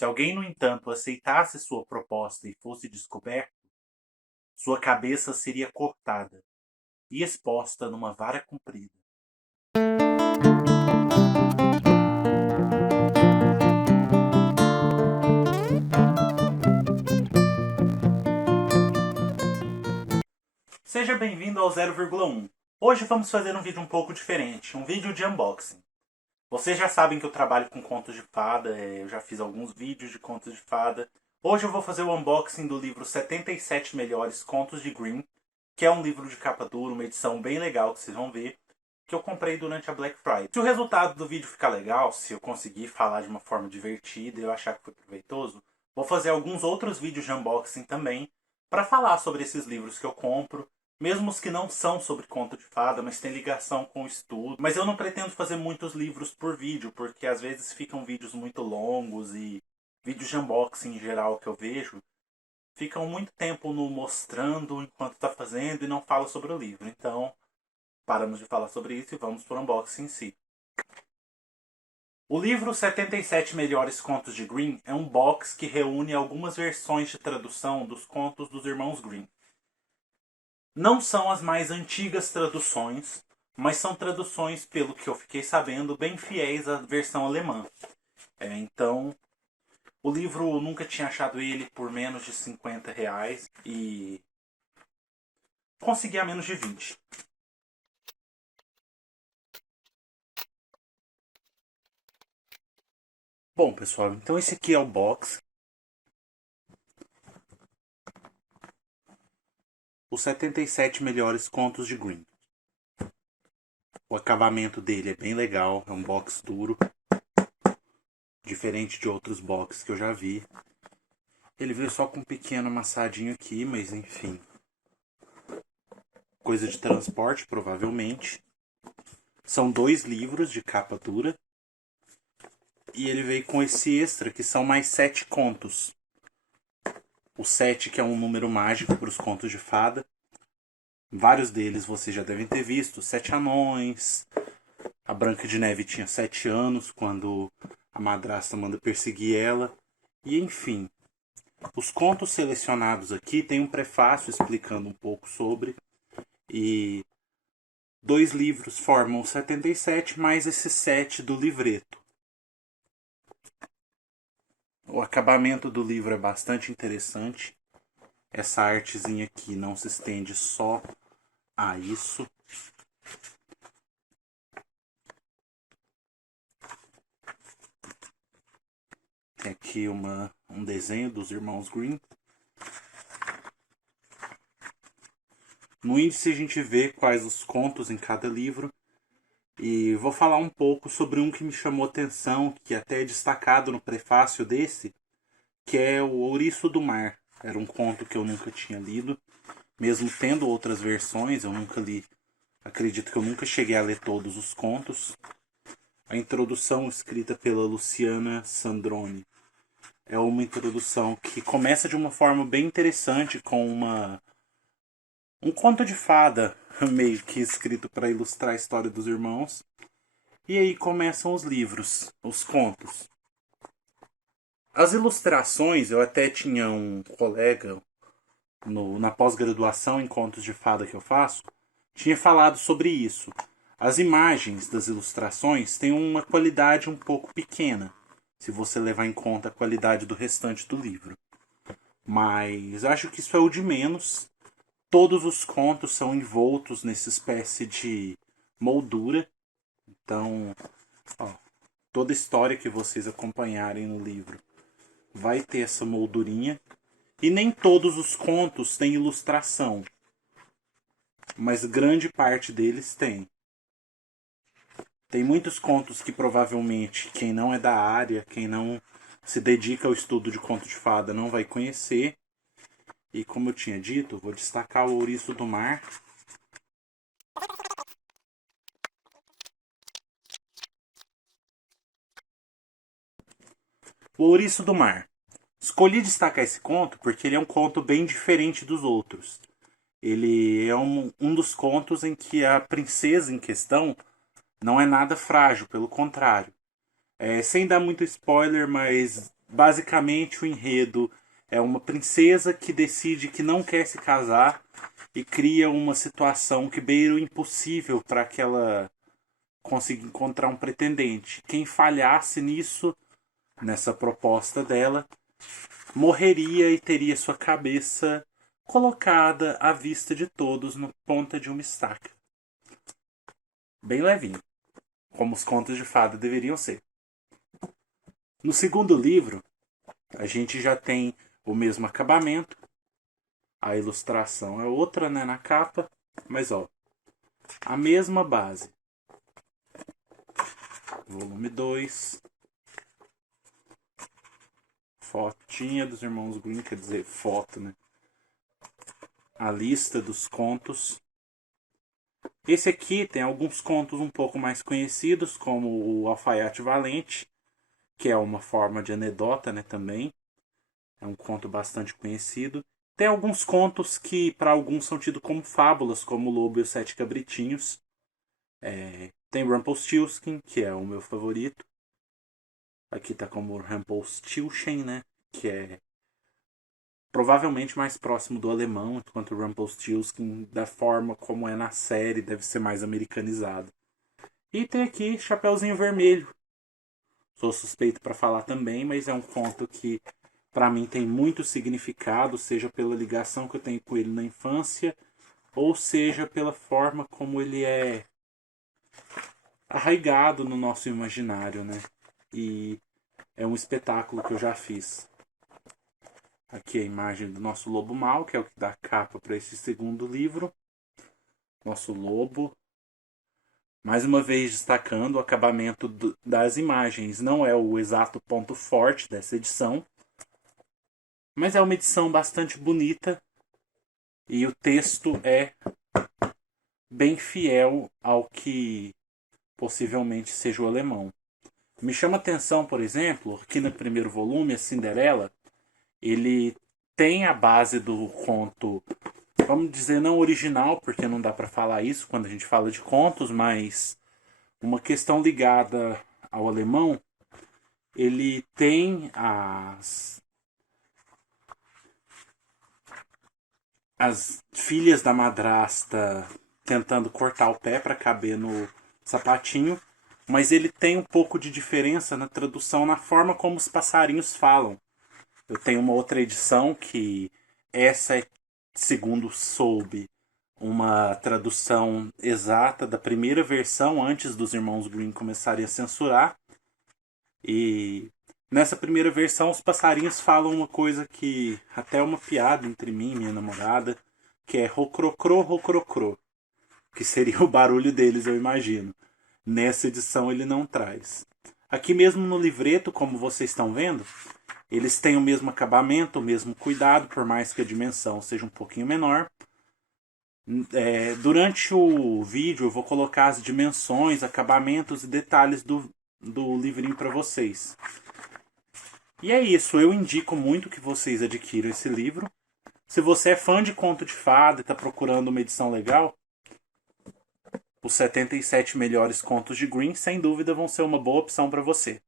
Se alguém, no entanto, aceitasse sua proposta e fosse descoberto, sua cabeça seria cortada e exposta numa vara comprida. Seja bem-vindo ao 0,1. Hoje vamos fazer um vídeo um pouco diferente, um vídeo de unboxing. Vocês já sabem que eu trabalho com contos de fada, eu já fiz alguns vídeos de contos de fada. Hoje eu vou fazer o unboxing do livro 77 Melhores Contos de Grimm, que é um livro de capa dura, uma edição bem legal que vocês vão ver, que eu comprei durante a Black Friday. Se o resultado do vídeo ficar legal, se eu conseguir falar de uma forma divertida e eu achar que foi proveitoso, vou fazer alguns outros vídeos de unboxing também, para falar sobre esses livros que eu compro, mesmo os que não são sobre conto de fada, mas têm ligação com o estudo. Mas eu não pretendo fazer muitos livros por vídeo, porque às vezes ficam vídeos muito longos e vídeos de unboxing em geral que eu vejo ficam muito tempo no mostrando enquanto está fazendo e não fala sobre o livro. Então, paramos de falar sobre isso e vamos para o unboxing em si. O livro 77 Melhores Contos de Grimm é um box que reúne algumas versões de tradução dos contos dos irmãos Grimm. Não são as mais antigas traduções, mas são traduções, pelo que eu fiquei sabendo, bem fiéis à versão alemã. Então, o livro eu nunca tinha achado ele por menos de R$ 50 e consegui a menos de 20. Bom, pessoal, então esse aqui é o box. Os 77 melhores contos de Grimm. O acabamento dele é bem legal, é um box duro, diferente de outros boxes que eu já vi. Ele veio só com um pequeno amassadinho aqui, mas enfim. Coisa de transporte, provavelmente. São 2 livros de capa dura. E ele veio com esse extra, que são mais 7 contos. O 7, que é um número mágico para os contos de fada. Vários deles vocês já devem ter visto. 7 anões. A Branca de Neve tinha 7 anos quando a madrasta manda perseguir ela. E enfim. Os contos selecionados aqui tem um prefácio explicando um pouco sobre. E 2 livros formam 77 mais esse 7 do livreto. O acabamento do livro é bastante interessante. Essa artezinha aqui não se estende só a isso. Tem aqui um desenho dos irmãos Grimm. No índice a gente vê quais os contos em cada livro. E vou falar um pouco sobre um que me chamou atenção, que até é destacado no prefácio desse, que é o Ouriço do Mar. Era um conto que eu nunca tinha lido. Mesmo tendo outras versões, eu nunca li. Acredito que eu nunca cheguei a ler todos os contos. A introdução escrita pela Luciana Sandrone é uma introdução que começa de uma forma bem interessante, com um conto de fada, meio que escrito para ilustrar a história dos irmãos. E aí começam os livros, os contos. As ilustrações, eu até tinha um colega na pós-graduação em contos de fada que eu faço, tinha falado sobre isso. As imagens das ilustrações têm uma qualidade um pouco pequena, se você levar em conta a qualidade do restante do livro. Mas acho que isso é o de menos. Todos os contos são envoltos nessa espécie de moldura. Então, toda história que vocês acompanharem no livro vai ter essa moldurinha. E nem todos os contos têm ilustração, mas grande parte deles tem. Tem muitos contos que provavelmente quem não é da área, quem não se dedica ao estudo de conto de fada não vai conhecer. E como eu tinha dito, vou destacar o Ouriço do Mar. O Ouriço do Mar. Escolhi destacar esse conto porque ele é um conto bem diferente dos outros. Ele é um dos contos em que a princesa em questão não é nada frágil, pelo contrário. Sem dar muito spoiler, mas basicamente o enredo é uma princesa que decide que não quer se casar e cria uma situação que beira o impossível para que ela consiga encontrar um pretendente. Quem falhasse nisso, nessa proposta dela, morreria e teria sua cabeça colocada à vista de todos na ponta de uma estaca. Bem levinho, como os contos de fada deveriam ser. No segundo livro, a gente já tem o mesmo acabamento. A ilustração é outra, né, na capa. Mas, ó, a mesma base. Volume 2. Fotinha dos irmãos Grimm, quer dizer, foto, né? A lista dos contos. Esse aqui tem alguns contos um pouco mais conhecidos, como o Alfaiate Valente, que é uma forma de anedota, né, também. É um conto bastante conhecido. Tem alguns contos que para alguns são tidos como fábulas, como O Lobo e os Sete Cabritinhos. Tem Rumpelstiltskin, que é o meu favorito. Aqui tá como Rumpelstiltskin, né? Que é provavelmente mais próximo do alemão, enquanto Rumpelstiltskin, da forma como é na série, deve ser mais americanizado. E tem aqui Chapeuzinho Vermelho. Sou suspeito para falar também, mas é um conto que para mim tem muito significado, seja pela ligação que eu tenho com ele na infância, ou seja pela forma como ele é arraigado no nosso imaginário, né? E é um espetáculo que eu já fiz. Aqui a imagem do nosso lobo mau, que é o que dá capa para esse segundo livro. Nosso lobo. Mais uma vez destacando, o acabamento das imagens não é o exato ponto forte dessa edição, mas é uma edição bastante bonita e o texto é bem fiel ao que possivelmente seja o alemão. Me chama a atenção, por exemplo, que no primeiro volume, a Cinderela, ele tem a base do conto, vamos dizer, não original, porque não dá para falar isso quando a gente fala de contos, mas uma questão ligada ao alemão. Ele tem as filhas da madrasta tentando cortar o pé para caber no sapatinho, mas ele tem um pouco de diferença na tradução, na forma como os passarinhos falam. Eu tenho uma outra edição que essa é, segundo soube, uma tradução exata da primeira versão antes dos irmãos Grimm começarem a censurar. E nessa primeira versão os passarinhos falam uma coisa que até é uma piada entre mim e minha namorada, que é rocrocro, rocrocro, que seria o barulho deles, eu imagino. Nessa edição ele não traz. Aqui mesmo no livreto, como vocês estão vendo, eles têm o mesmo acabamento, o mesmo cuidado, por mais que a dimensão seja um pouquinho menor. Durante o vídeo eu vou colocar as dimensões, acabamentos e detalhes do livrinho para vocês. E é isso, eu indico muito que vocês adquiram esse livro. Se você é fã de conto de fada e está procurando uma edição legal, os 77 melhores contos de Grimm, sem dúvida, vão ser uma boa opção para você.